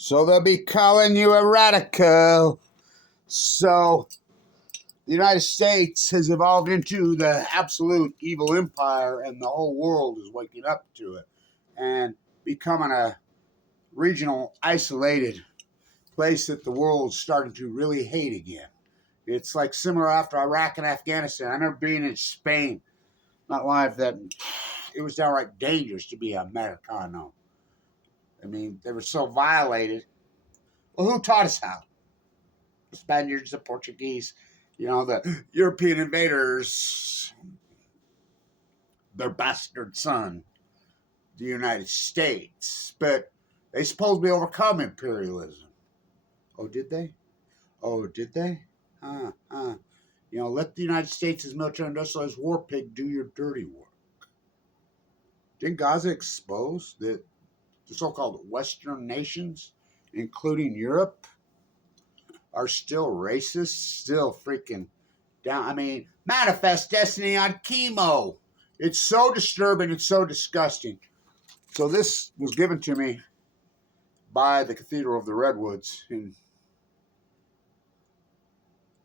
So they'll be calling you a radical. So the United States has evolved into the absolute evil empire, and the whole world is waking up to it and becoming a regional, isolated place that the world's starting to really hate again. It's like similar after Iraq and Afghanistan. I remember being in Spain, not live, that it was downright dangerous to be Americano. I mean, they were so violated. Well, who taught us how? The Spaniards, the Portuguese, the European invaders, their bastard son, the United States. But they supposedly overcome imperialism. Oh, did they? Oh, did they? Let the United States as military industrialized war pig do your dirty work. Didn't Gaza expose that the so-called Western nations, including Europe, are still racist, still freaking down? I mean, manifest destiny on chemo. It's so disturbing. It's so disgusting. So this was given to me by the Cathedral of the Redwoods in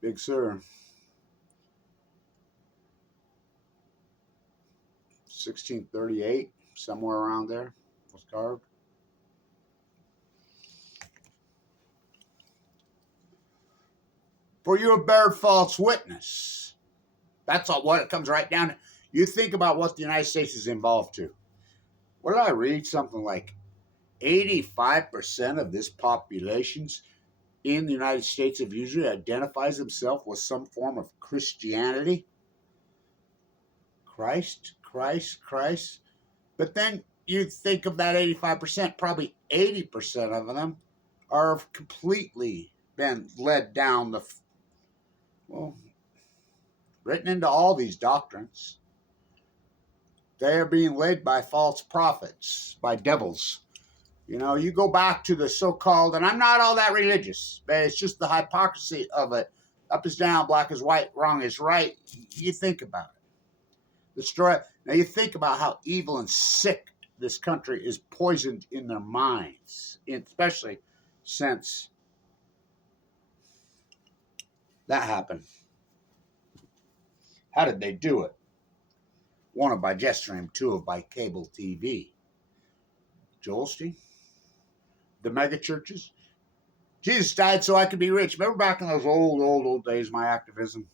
Big Sur. 1638, somewhere around there, was carved. For you have bared false witness. That's all what it comes right down to. You think about what the United States is involved to. What did I read? Something like 85% of this populations in the United States of usually identifies themselves with some form of Christianity. Christ. But then you think of that 85%, probably 80% of them are completely been led down written into all these doctrines. They are being led by false prophets, by devils. You go back to the so-called, and I'm not all that religious, but it's just the hypocrisy of it. Up is down, black is white, wrong is right. You think about it. Now you think about how evil and sick this country is poisoned in their minds, especially since that happened. How did they do it? One, by jet stream. Two, by cable TV. Joel Osteen. The mega churches. Jesus died so I could be rich. Remember back in those old days, my activism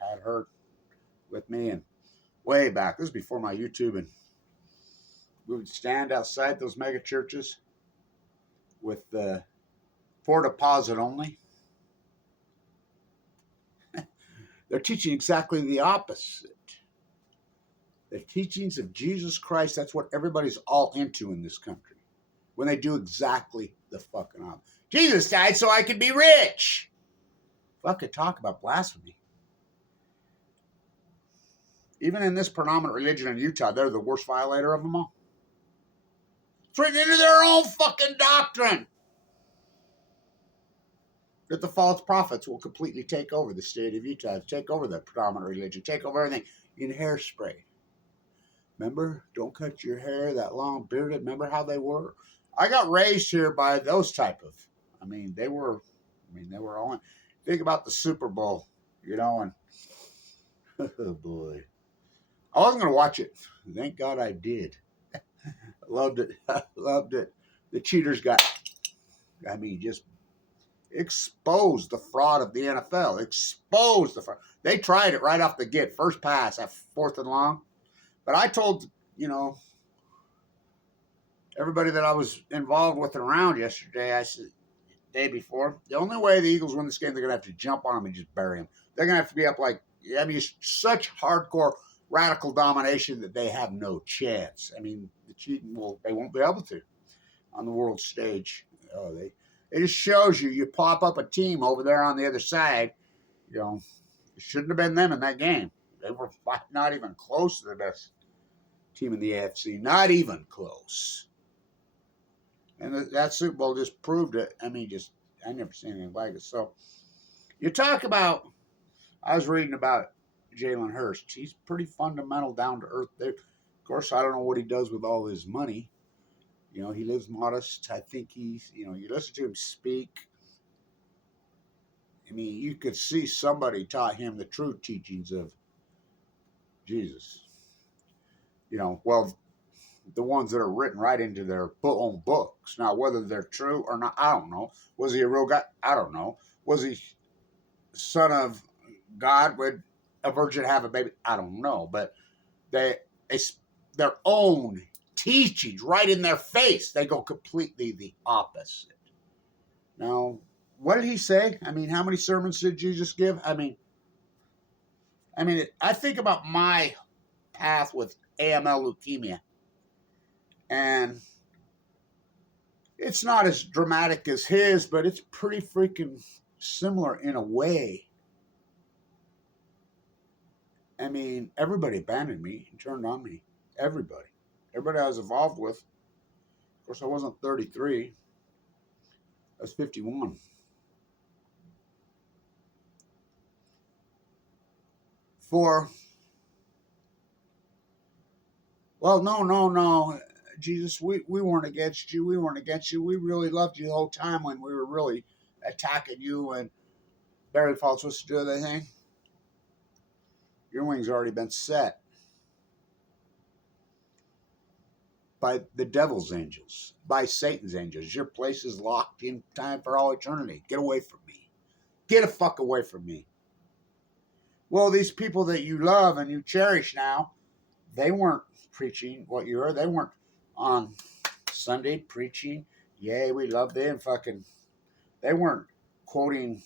had hurt with me, and way back. This is before my YouTube, and we would stand outside those mega churches with the for deposit only. They're teaching exactly the opposite. The teachings of Jesus Christ, that's what everybody's all into in this country. When they do exactly the fucking opposite. Jesus died so I could be rich. Fucking talk about blasphemy. Even in this predominant religion in Utah, they're the worst violator of them all. It's written into their own fucking doctrine that the false prophets will completely take over the state of Utah, take over the predominant religion, take over everything in hairspray. Remember, don't cut your hair that long, bearded. Remember how they were? I got raised here by those type of. They were all in. Think about the Super Bowl, and oh boy, I wasn't gonna watch it. Thank God I did. I loved it. I loved it. The cheaters just exposed the fraud of the NFL. Exposed the fraud. They tried it right off the get. First pass at 4th and long. But I told, everybody that I was involved with and around yesterday, I said, day before, the only way the Eagles win this game, they're going to have to jump on them and just bury them. They're going to have to be up such hardcore radical domination that they have no chance. The cheating they won't be able to on the world stage. It just shows you pop up a team over there on the other side. It shouldn't have been them in that game. They were not even close to the best team in the AFC. Not even close. And that Super Bowl just proved it. I never seen anything like it. So, you talk about, I was reading about Jalen Hurts. He's pretty fundamental, down to earth. Of course, I don't know what he does with all his money. You know, he lives modest. I think he's, you know, you listen to him speak. I mean, you could see somebody taught him the true teachings of Jesus. You know, well, the ones that are written right into their own books. Now, whether they're true or not, I don't know. Was he a real guy? I don't know. Was he son of God? Would a virgin have a baby? I don't know. But it's their own teachings right in their face. They go completely the opposite. Now, what did he say? I mean, how many sermons did Jesus give? I mean, I think about my path with AML leukemia, and it's not as dramatic as his, but it's pretty freaking similar in a way. I mean, everybody abandoned me and turned on me. Everybody. Everybody I was involved with. Of course, I wasn't 33. I was 51. Well, no. Jesus, we weren't against you. We weren't against you. We really loved you the whole time when we were really attacking you and Barely Falls was to do anything. Your wings already been set by the devil's angels, by Satan's angels. Your place is locked in time for all eternity. Get away from me. Get the fuck away from me. Well, these people that you love and you cherish now, they weren't preaching what you heard. They weren't on Sunday preaching, yay, we love them. Fucking, they weren't quoting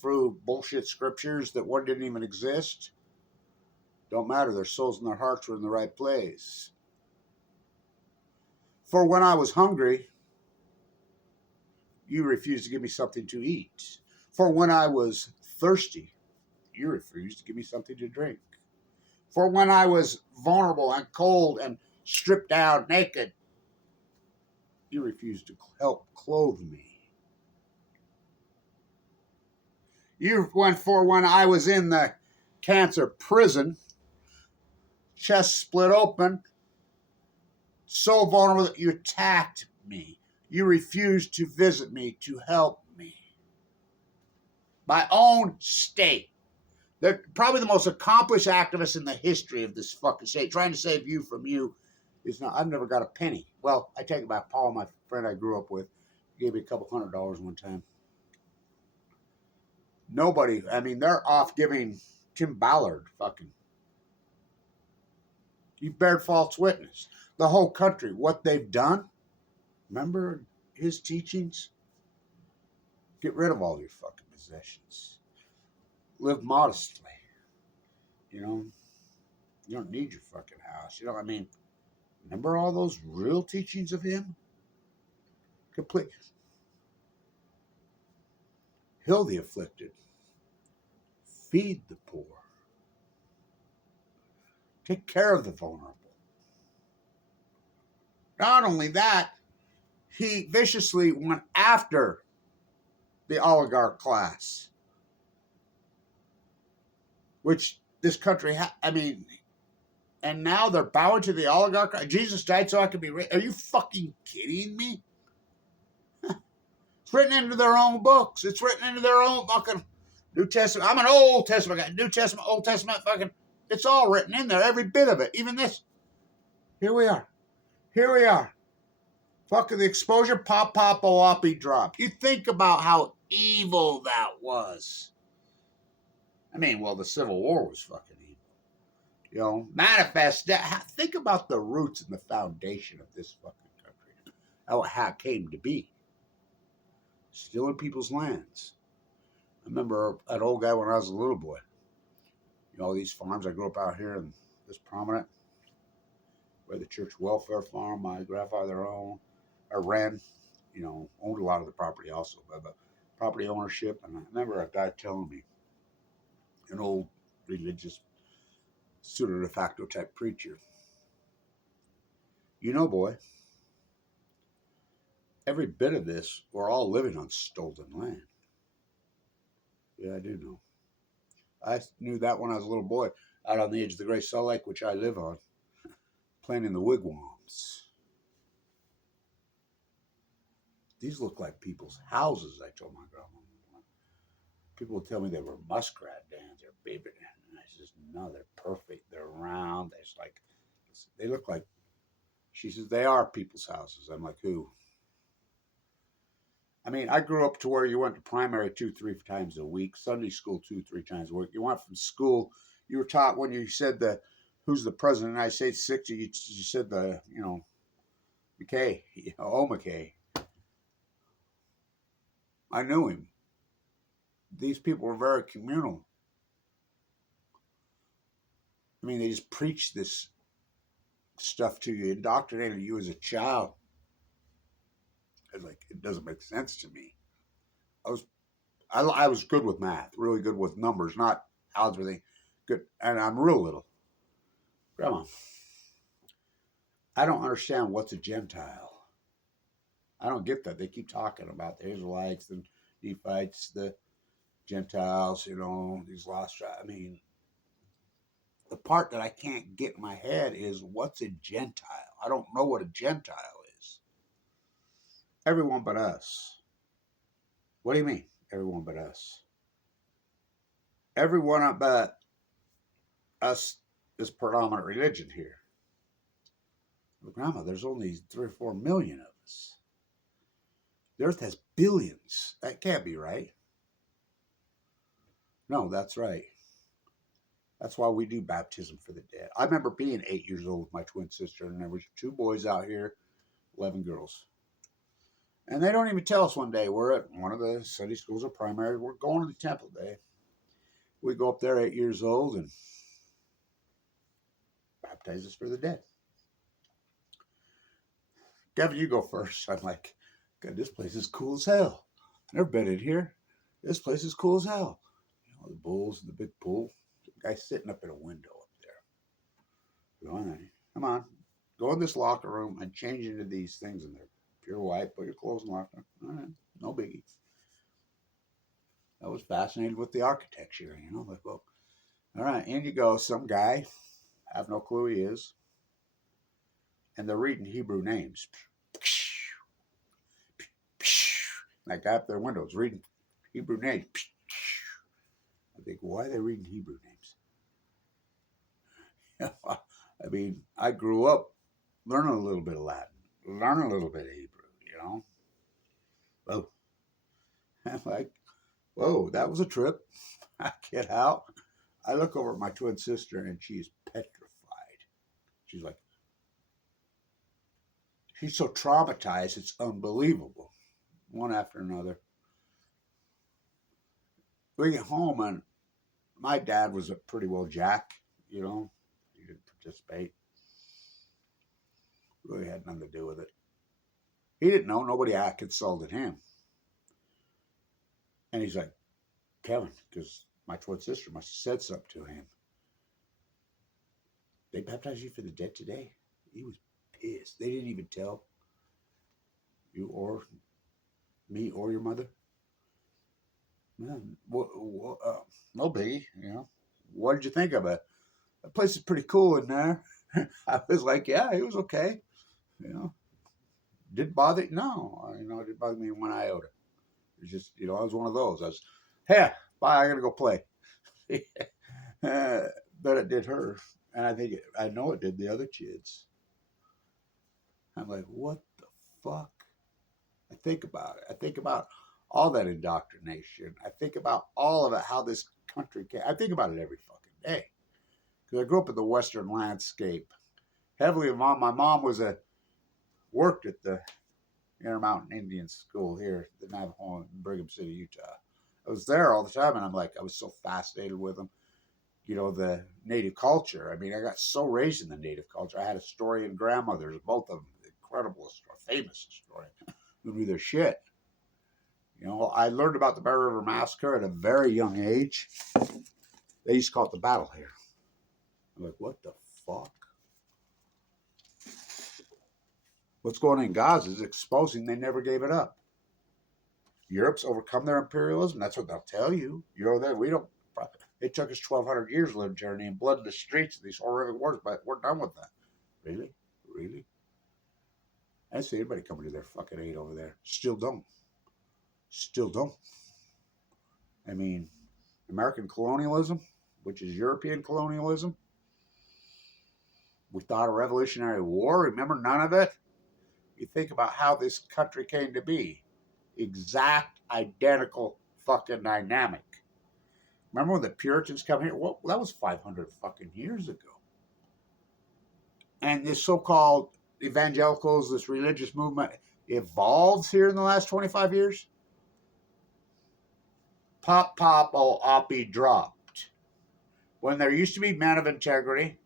through bullshit scriptures that one didn't even exist. Don't matter. Their souls and their hearts were in the right place. For when I was hungry, you refused to give me something to eat. For when I was thirsty, you refused to give me something to drink. For when I was vulnerable and cold and stripped down naked, you refused to help clothe me. You went for when I was in the cancer prison, chest split open, so vulnerable that you attacked me. You refused to visit me, to help me. My own state. They're probably the most accomplished activists in the history of this fucking state. Trying to save you from you is not. I've never got a penny. Well, I take it back. Paul, my friend I grew up with, gave me a couple $100 one time. Nobody. I mean, they're off giving Tim Ballard fucking. You bared false witness. The whole country, what they've done. Remember his teachings? Get rid of all your fucking possessions. Live modestly. You know, you don't need your fucking house. You know, I mean, remember all those real teachings of him? Complete. Heal the afflicted. Feed the poor. Take care of the vulnerable. Not only that, he viciously went after the oligarch class, which this country and now they're bowing to the oligarch. Jesus died so I could be rich. Are you fucking kidding me? It's written into their own books. It's written into their own fucking New Testament. I'm an Old Testament guy. New Testament, Old Testament, fucking. It's all written in there, every bit of it. Even this. Here we are. Fucking the exposure, pop, whoppy drop. You think about how evil that was. I mean, well, the Civil War was fucking evil. You know, manifest that. Think about the roots and the foundation of this fucking country. How it came to be. Stealing people's lands. I remember an old guy when I was a little boy. You know, these farms. I grew up out here in this prominent, where the church welfare farm my grandfather ran, you know, owned a lot of the property also, but the property ownership. And I remember a guy telling me, an old religious pseudo de facto type preacher, you know, boy, every bit of this, we're all living on stolen land. Yeah, I do know. I knew that when I was a little boy, out on the edge of the Great Salt Lake, which I live on, playing in the wigwams. these look like people's houses, I told my grandma. People would tell me they were muskrat dens. They're baby. And I says, no, they're perfect. They're round. They look like, she says, they are people's houses. I'm like, who? I mean, I grew up to where you went to primary 2-3 times a week, Sunday school 2-3 times a week. You went from school, you were taught when you said who's the president of the United States, 60, you said McKay, McKay. I knew him. These people were very communal. I mean, they just preached this stuff to you, indoctrinated you as a child. I was like, it doesn't make sense to me. I was good with math, really good with numbers, not algebra thing. Good, and I'm real little. Grandma, I don't understand what's a Gentile. I don't get that. They keep talking about the Israelites, the Nephites, the Gentiles, these lost tribes. I mean, the part that I can't get in my head is what's a Gentile? I don't know what a Gentile is. Everyone but us. What do you mean, everyone but us? Everyone but us is predominant religion here. But Grandma, there's only 3 or 4 million of us. The earth has billions. That can't be right. No, that's right. That's why we do baptism for the dead. I remember being 8 years old with my twin sister, and there was 2 boys out here, 11 girls. And they don't even tell us one day. We're at one of the Sunday schools or primary. We're going to the temple day. We go up there 8 years old and baptize us for the dead. Kevin, you go first. I'm like, God, this place is cool as hell. Never been in here. This place is cool as hell. The bulls and the big pool. The guy sitting up in a window up there. Come on. Go in this locker room and change into these things in there. Pure white. Put your clothes in the locker room. All right. No biggie. I was fascinated with the architecture, like, well, all right, in you go. Some guy, I have no clue who he is, and they're reading Hebrew names. That guy up their windows reading Hebrew names. I think, why are they reading Hebrew names? I mean, I grew up learning a little bit of Latin, learning a little bit of Hebrew, Whoa. I'm like, whoa, that was a trip. I get out. I look over at my twin sister, and she's petrified. She's like, she's so traumatized, it's unbelievable. One after another. We get home, and my dad was a pretty well jack, He didn't participate. Really had nothing to do with it. He didn't know. Nobody consulted him. And he's like, Kevin, because my twin sister must have said something to him. They baptized you for the dead today? He was pissed. They didn't even tell you or me or your mother. No biggie, What did you think of it? That place is pretty cool in there. I was like, yeah, it was okay. Didn't bother? No, it didn't bother me one iota. It was just, I was one of those. I was, hey, bye, I gotta go play. But it did her, and I know it did the other kids. I'm like, what the fuck? I think about it. I think about all that indoctrination. I think about all of it, how this country came. I think about it every fucking day. Because I grew up in the Western landscape. Heavily involved. My mom worked at the Intermountain Indian School here, the Navajo in Brigham City, Utah. I was there all the time, and I was so fascinated with them. The native culture. I mean, I got so raised in the native culture. I had historian grandmothers, both of them, incredible, famous historian, who knew their shit. I learned about the Bear River Massacre at a very young age. They used to call it the battle here. I'm like, what the fuck? What's going on in Gaza is exposing they never gave it up. Europe's overcome their imperialism. That's what they'll tell you. It took us 1,200 years to live journey and blood in the streets of these horrific wars, but we're done with that. Really? Really? I didn't see anybody coming to their fucking aid over there. Still don't. Still don't. I mean, American colonialism, which is European colonialism, without a Revolutionary War, remember none of it? You think about how this country came to be. Exact, identical fucking dynamic. Remember when the Puritans come here? Well, that was 500 fucking years ago. And this so-called evangelicals, this religious movement, evolves here in the last 25 years. Pop, oh, oppie dropped. When there used to be men of integrity,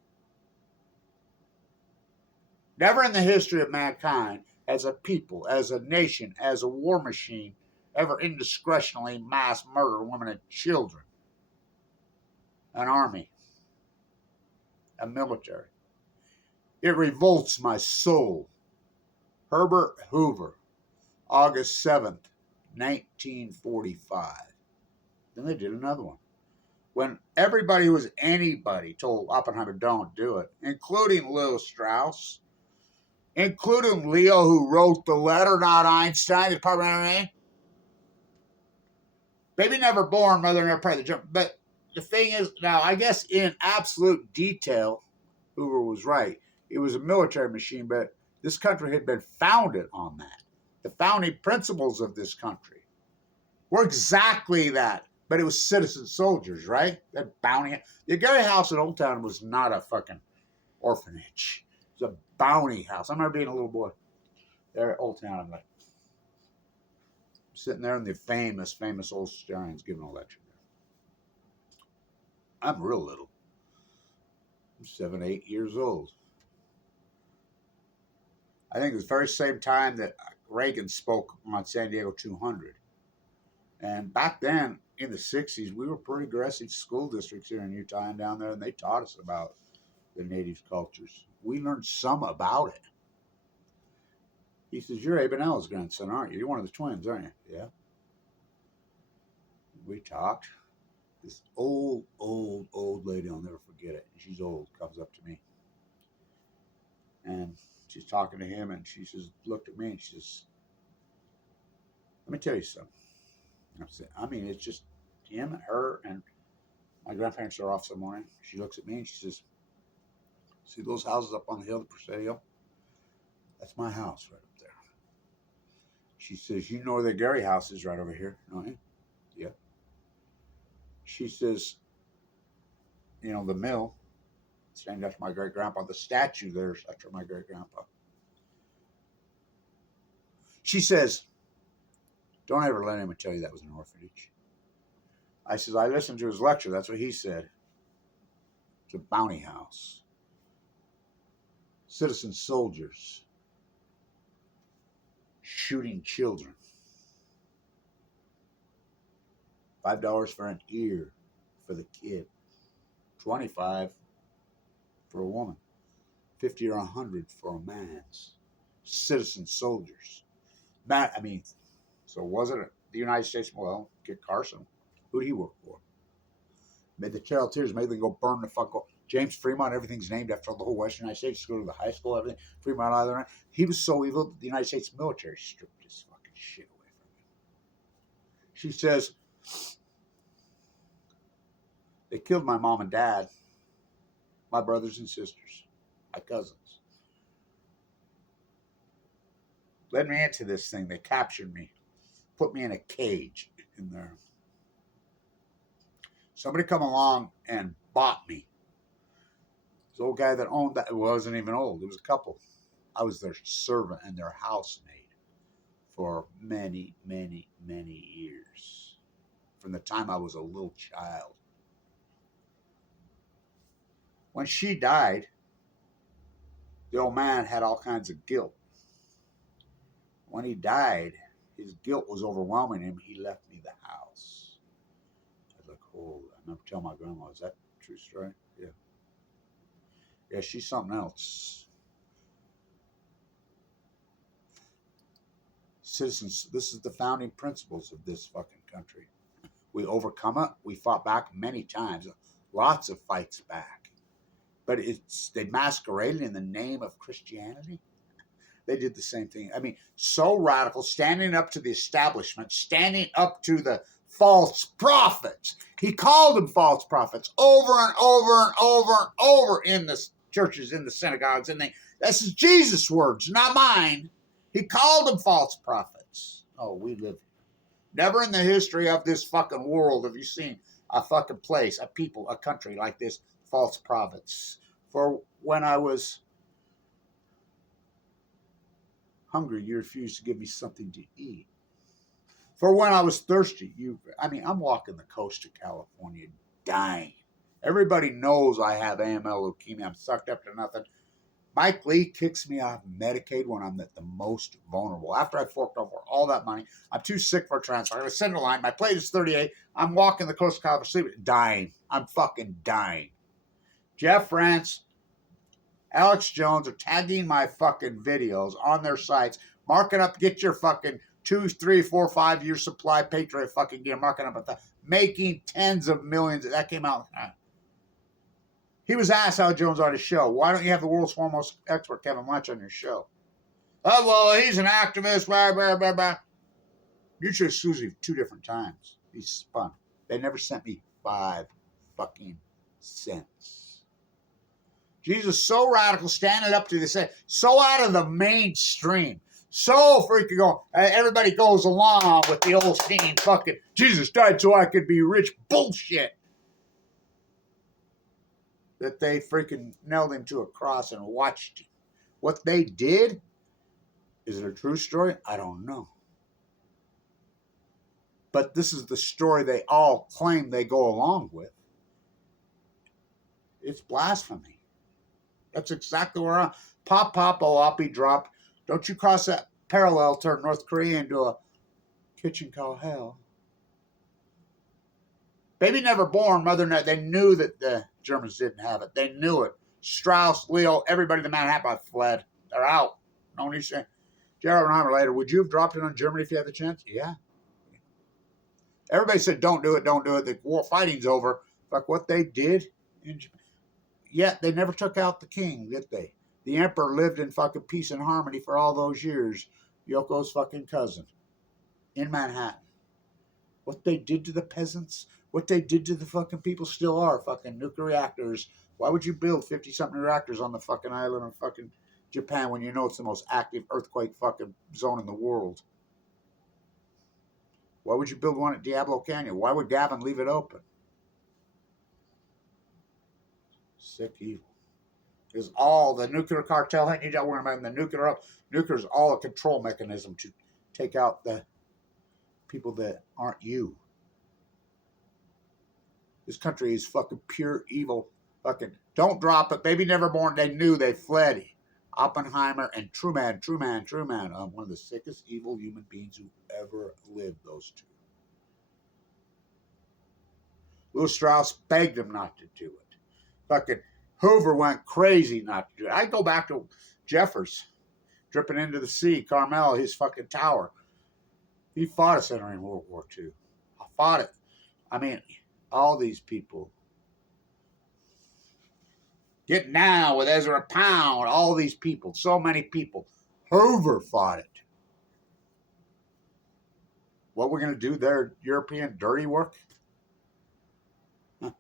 never in the history of mankind, as a people, as a nation, as a war machine, ever indiscretionally mass murder women and children. An army. A military. It revolts my soul. Herbert Hoover, August 7th, 1945. Then they did another one. When everybody who was anybody told Oppenheimer, don't do it, including Leo Strauss, including Leo, who wrote the letter, not Einstein, the Department of Energy. Baby never born, mother never prayed the jump. But the thing is, now, I guess in absolute detail, Hoover was right. It was a military machine, but this country had been founded on that. The founding principles of this country were exactly that. But it was citizen soldiers, right? That bounty. The Gary House in Old Town was not a fucking orphanage. It was a bounty house. I remember being a little boy there at Old Town. I'm like, sitting there in the famous old Starians giving a lecture there. I'm real little. I'm 7, 8 years old. I think it was the very same time that Reagan spoke on San Diego 200. And back then, in the 60s, we were pretty aggressive school districts here in Utah and down there, and they taught us about the native cultures. We learned some about it. He says, you're Abe and Ella's grandson, aren't you? You're one of the twins, aren't you? Yeah. We talked. This old lady, I'll never forget it. She's old, comes up to me. And she's talking to him, and she says, looked at me, and she says, let me tell you something. I mean, it's just him and her, and my grandparents are off some morning. She looks at me and she says, see those houses up on the hill, the Presidio? That's my house right up there. She says, you know the Gary house is right over here, don't you? Yeah. She says, you know, the mill, it's named after my great-grandpa. The statue there's after my great-grandpa. She says, don't ever let anyone tell you that was an orphanage. I says, I listened to his lecture. That's what he said. It's a bounty house. Citizen soldiers shooting children. $5 for an ear for the kid. $25 for a woman. $50 or $100 for a man's. Citizen soldiers. I mean, so wasn't it the United States? Well, Kit Carson. Who did he work for? Made the Charioteers, made them go burn the fuck up. James Fremont, everything's named after the whole Western United States. Go to the high school, everything. Fremont Island. He was so evil that the United States military stripped his fucking shit away from him. She says, they killed my mom and dad, my brothers and sisters, my cousins. Led me into this thing. They captured me, put me in a cage in there. Somebody come along and bought me. This old guy that owned that, it wasn't even old. It was a couple. I was their servant and their housemaid for many, many, many years. From the time I was a little child. When she died, the old man had all kinds of guilt. When he died, his guilt was overwhelming him. He left me the house. I was like, oh, I remember telling my grandma, is that a true story? Yeah. Yeah, she's something else. Citizens, this is the founding principles of this fucking country. We overcome it. We fought back many times. Lots of fights back. But they masqueraded in the name of Christianity. They did the same thing. I mean, so radical, standing up to the establishment, standing up to the false prophets. He called them false prophets over and over and over and over in the churches, in the synagogues. And this is Jesus' words, not mine. He called them false prophets. Oh, we live. Never in the history of this fucking world have you seen a fucking place, a people, a country like this, false prophets. For when I was hungry, you refused to give me something to eat. For when I was thirsty, I'm walking the coast of California dying. Everybody knows I have AML leukemia. I'm sucked up to nothing. Mike Lee kicks me off Medicaid when I'm at the most vulnerable. After I forked over all that money, I'm too sick for a transfer. I got to send a line. My plate is 38. I'm walking the coast of California, dying. I'm fucking dying. Jeff Rance, Alex Jones are tagging my fucking videos on their sites, marking up, get your fucking 2, 3, 4, 5 year supply, Patriot fucking gear, marking up at that, making tens of millions. That came out. He was asked, Alex Jones, on his show, why don't you have the world's foremost expert, Kevin Lynch, on your show? Oh, well, he's an activist, blah, blah, blah, blah. Mutually exclusive 2 different times. He's spun. They never sent me 5 fucking cents. Jesus, so radical, standing up to this, so out of the mainstream, so freaking going. Everybody goes along with the old steam fucking Jesus died so I could be rich bullshit. That they freaking nailed him to a cross and watched him. What they did, is it a true story? I don't know. But this is the story they all claim they go along with. It's blasphemy. That's exactly where I'm. Pop, Oapi, drop. Don't you cross that parallel, turn North Korea into a kitchen called hell. Baby never born, mother never. They knew that the Germans didn't have it. They knew it. Strauss, Leo, everybody in the Manhattan fled. They're out. No need to say. Gerald Oppenheimer later, would you have dropped it on Germany if you had the chance? Yeah. Everybody said, don't do it, don't do it. The war fighting's over. Fuck what they did in Japan. Yet they never took out the king, did they? The emperor lived in fucking peace and harmony for all those years. Yoko's fucking cousin in Manhattan. What they did to the peasants, what they did to the fucking people still are fucking nuclear reactors. Why would you build 50-something reactors on the fucking island of fucking Japan when you know it's the most active earthquake fucking zone in the world? Why would you build one at Diablo Canyon? Why would Gavin leave it open? Sick evil. Is all the nuclear cartel, you don't worry about the nuclear is all a control mechanism to take out the people that aren't you. This country is fucking pure evil. Fucking don't drop it. Baby never born. They knew, they fled. Oppenheimer and Truman. One of the sickest evil human beings who ever lived, those 2. Louis Strauss begged him not to do it. Fucking Hoover went crazy not to do it. I go back to Jeffers dripping into the sea, Carmel, his fucking tower. He fought us entering World War II. I fought it. I mean, all these people. Get Now with Ezra Pound, all these people, so many people. Hoover fought it. What we're going to do, their European dirty work? Huh.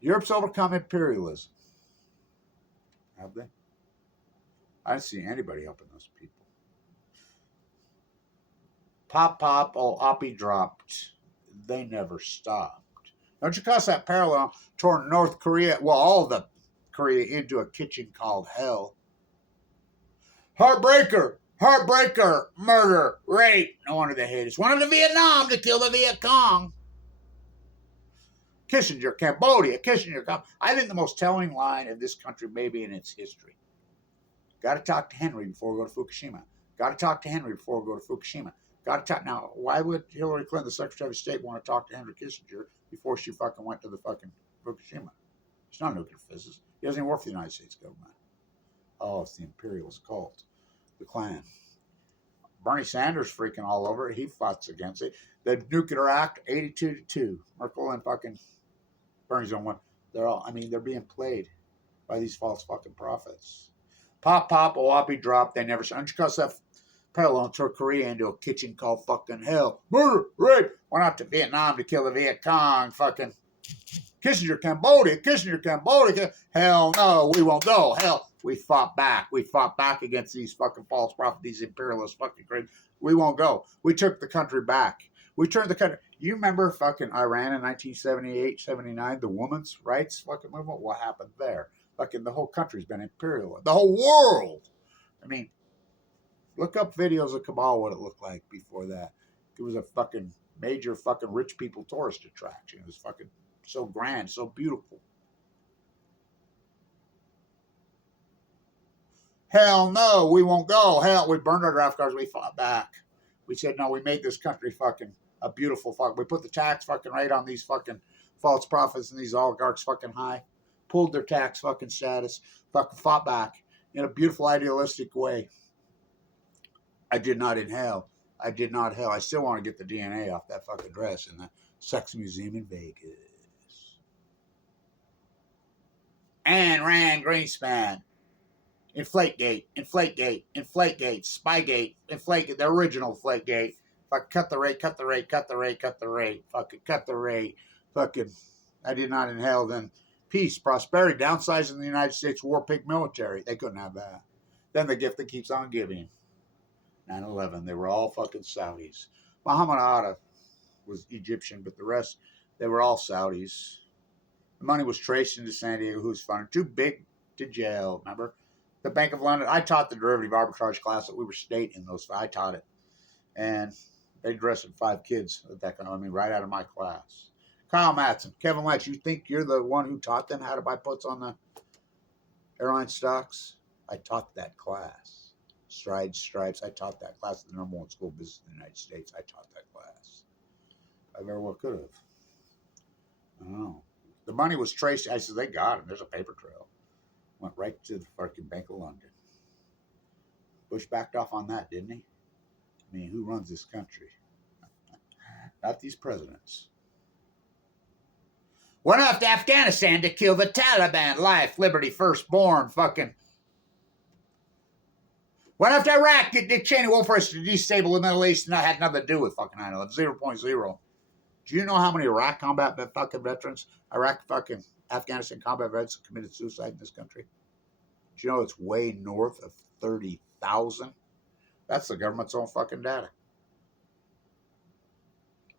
Europe's overcome imperialism. Have they? I didn't see anybody helping those people. Pop, Oppie dropped. They never stopped. Don't you cross that parallel toward North Korea, well, all the Korea, into a kitchen called hell. Heartbreaker, murder, rape. No wonder they hate us. Wanted the Vietnam to kill the Viet Cong. Kissinger, Cambodia, I think the most telling line of this country, maybe in its history. Got to talk to Henry before we go to Fukushima. Got to talk to Henry before we go to Fukushima. Got to talk. Now, why would Hillary Clinton, the Secretary of State, want to talk to Henry Kissinger before she fucking went to the fucking Fukushima? She's not a nuclear physicist. He doesn't even work for the United States government. Oh, it's the imperialist cult. The Klan. Bernie Sanders freaking all over it. He fights against it. The Nuclear Act, 82-2. Merkel and fucking Bernie's on one. They're being played by these false fucking prophets. Pop, pop, Oapi drop. They never. Don't you cuss that parallel toward Korea into a kitchen called fucking hell. Murder, rape. Went out to Vietnam to kill the Viet Cong. Fucking Kissinger, Cambodia. Hell no, we won't go. Hell, we fought back. We fought back against these fucking false prophets, these imperialist fucking crazy. We won't go. We took the country back. We turned the country. You remember fucking Iran in 1978, 79, the women's rights fucking movement? What happened there? Fucking the whole country's been imperial. The whole world. I mean, look up videos of Kabul, what it looked like before that. It was a fucking major fucking rich people tourist attraction. It was fucking so grand, so beautiful. Hell no, we won't go. Hell, we burned our draft cards. We fought back. We said, no, we made this country fucking a beautiful fuck. We put the tax fucking rate on these fucking false prophets and these oligarchs fucking high. Pulled their tax fucking status. Fucking fought back in a beautiful, idealistic way. I did not inhale. I did not hell. I still want to get the DNA off that fucking dress in the sex museum in Vegas. Ayn Rand Greenspan. Inflategate, Spygate, Inflategate, the original Inflategate. Fucking cut the rate. Fucking cut the rate. Fucking, I did not inhale then. Peace, prosperity, downsizing the United States war pig military. They couldn't have that. Then the gift that keeps on giving. 9/11, they were all fucking Saudis. Muhammad Atta was Egyptian, but the rest, they were all Saudis. The money was traced into San Diego, who's funded. Too big to jail, remember? The Bank of London, I taught the derivative arbitrage class that we were state in those. I taught it. And they arrested 5 kids at that time. I mean, right out of my class. Kyle Matson, Kevin Letch, you think you're the one who taught them how to buy puts on the airline stocks? I taught that class. Stripes, I taught that class at the #1 school of business in the United States. I taught that class. I very well could have. I don't know. The money was traced. I said, they got it. There's a paper trail. Went right to the fucking Bank of London. Bush backed off on that, didn't he? I mean, who runs this country? Not these presidents. Went off to Afghanistan to kill the Taliban. Life, liberty, firstborn, fucking. Went off to Iraq, Dick Cheney, welfare to destabilize the Middle East, and that had nothing to do with fucking 9/11. 0.0. Do you know how many Iraq combat fucking veterans, Afghanistan combat veterans committed suicide in this country? Do you know it's way north of 30,000? That's the government's own fucking data.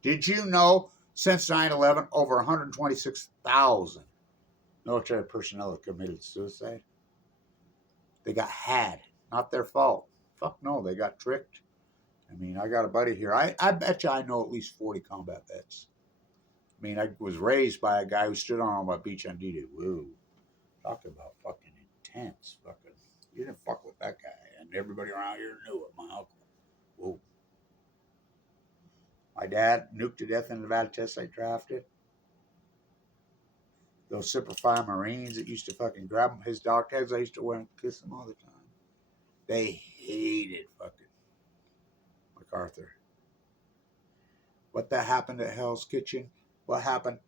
Did you know since 9/11, over 126,000 military personnel have committed suicide? They got had. Not their fault. Fuck no, they got tricked. I mean, I got a buddy here. I bet you I know at least 40 combat vets. I mean, I was raised by a guy who stood on my beach on D-Day. Whoa. Talk about fucking intense. Fucking, you didn't fuck with that guy. And everybody around here knew it, my uncle. Whoa. My dad nuked to death in the Nevada test site drafted. Those Semper Fi Marines that used to fucking grab him, his dog tags, I used to wear and kiss them all the time. They hated fucking MacArthur. What that happened at Hell's Kitchen? What happened?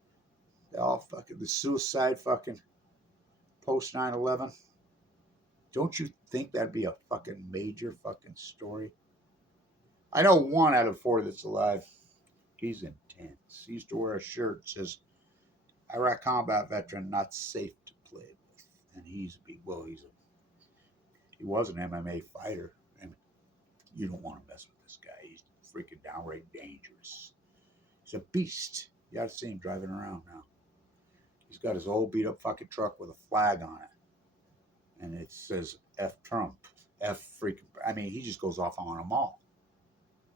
They all fucking, the suicide fucking post 9/11. Don't you think that'd be a fucking major fucking story? I know 1 out of 4 that's alive. He's intense. He used to wear a shirt that says, Iraq combat veteran, not safe to play with. And he was an MMA fighter. And you don't want to mess with this guy. He's freaking downright dangerous. He's a beast. You ought to see him driving around now. He's got his old beat up fucking truck with a flag on it. And it says F Trump. F freaking, I mean, he just goes off on them all.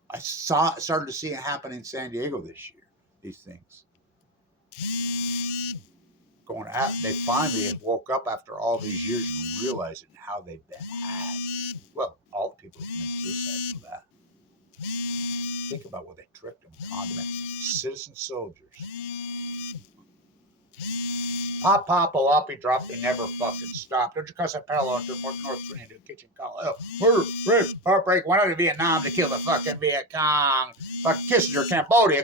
I started to see it happen in San Diego this year. These things. Going out, they finally woke up after all these years and realizing how they've been had. Well, all the people who commit suicide for that. Think about what they tricked them. Condiment, citizen soldiers. Pop, Oapi drop, they never fucking stopped. Don't you cuss that parallel into North Korea to a kitchen call. Murder, rape, heartbreak, went out to Vietnam to kill the fucking Viet Cong. Fucking Kissinger, Cambodia.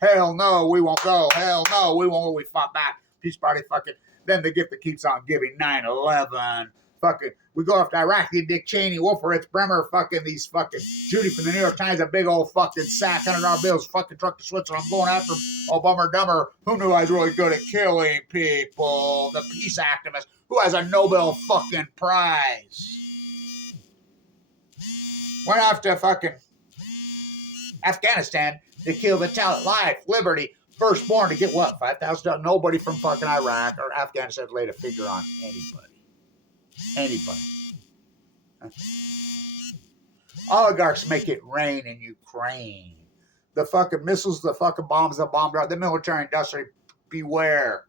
Hell no, we won't go. Hell no, we won't. We fought back. Peace party, fucking Then the gift that keeps on giving, 9/11. Fucking, we go after Iraqi Dick Cheney, Wolfowitz, Bremer, fucking these fucking Judy from the New York Times, a big old fucking sack, $100 bills, fucking truck to Switzerland. I'm going after him. Oh, bummer dumber. Who knew I was really good at killing people? The peace activist who has a Nobel fucking Prize. Went after fucking Afghanistan to kill the talent, life, liberty, firstborn to get what? $5,000? Nobody from fucking Iraq or Afghanistan laid a figure on anybody. Anybody. Oligarchs make it rain in Ukraine. The fucking missiles, the fucking bombs that bombed out, the military industrial beware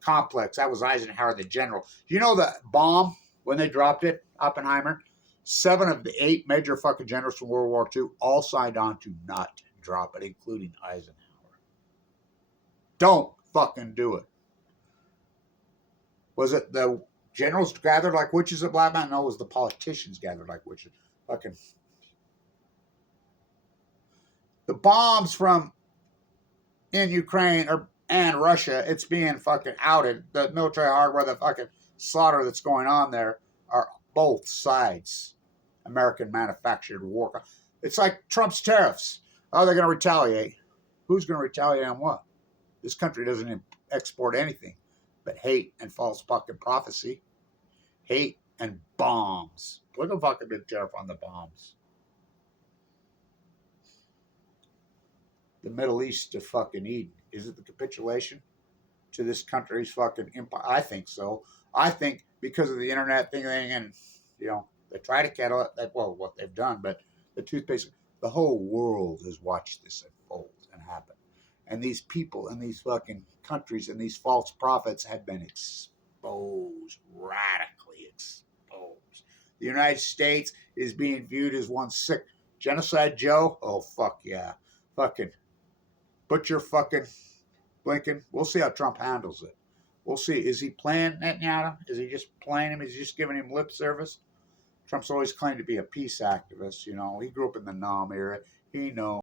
complex. That was Eisenhower, the general. You know the bomb, when they dropped it, Oppenheimer? 7 of the 8 major fucking generals from World War II all signed on to not drop it, including Eisenhower. Don't fucking do it. Was it the generals gathered like witches at Black Mountain? No, it was the politicians gathered like witches. Fucking. The bombs from in Ukraine and Russia, it's being fucking outed. The military hardware, the fucking slaughter that's going on there are both sides American manufactured war. It's like Trump's tariffs. Oh, they're going to retaliate. Who's going to retaliate on what? This country doesn't export anything but hate and false fucking prophecy. Hate and bombs. Look at fucking big tariff on the bombs. The Middle East to fucking Eden. Is it the capitulation to this country's fucking empire? I think so. I think because of the internet thing and, you know, they try to kettle it, well, what they've done, but the toothpaste, the whole world has watched this unfold and happen. And these people and these fucking countries and these false prophets have been exposed, radically exposed. The United States is being viewed as one sick genocide Joe. Oh, fuck yeah. Fucking butcher fucking Blinken. We'll see how Trump handles it. We'll see. Is he playing Netanyahu? Is he just playing him? Is he just giving him lip service? Trump's always claimed to be a peace activist. You know, he grew up in the Nam era. He knows.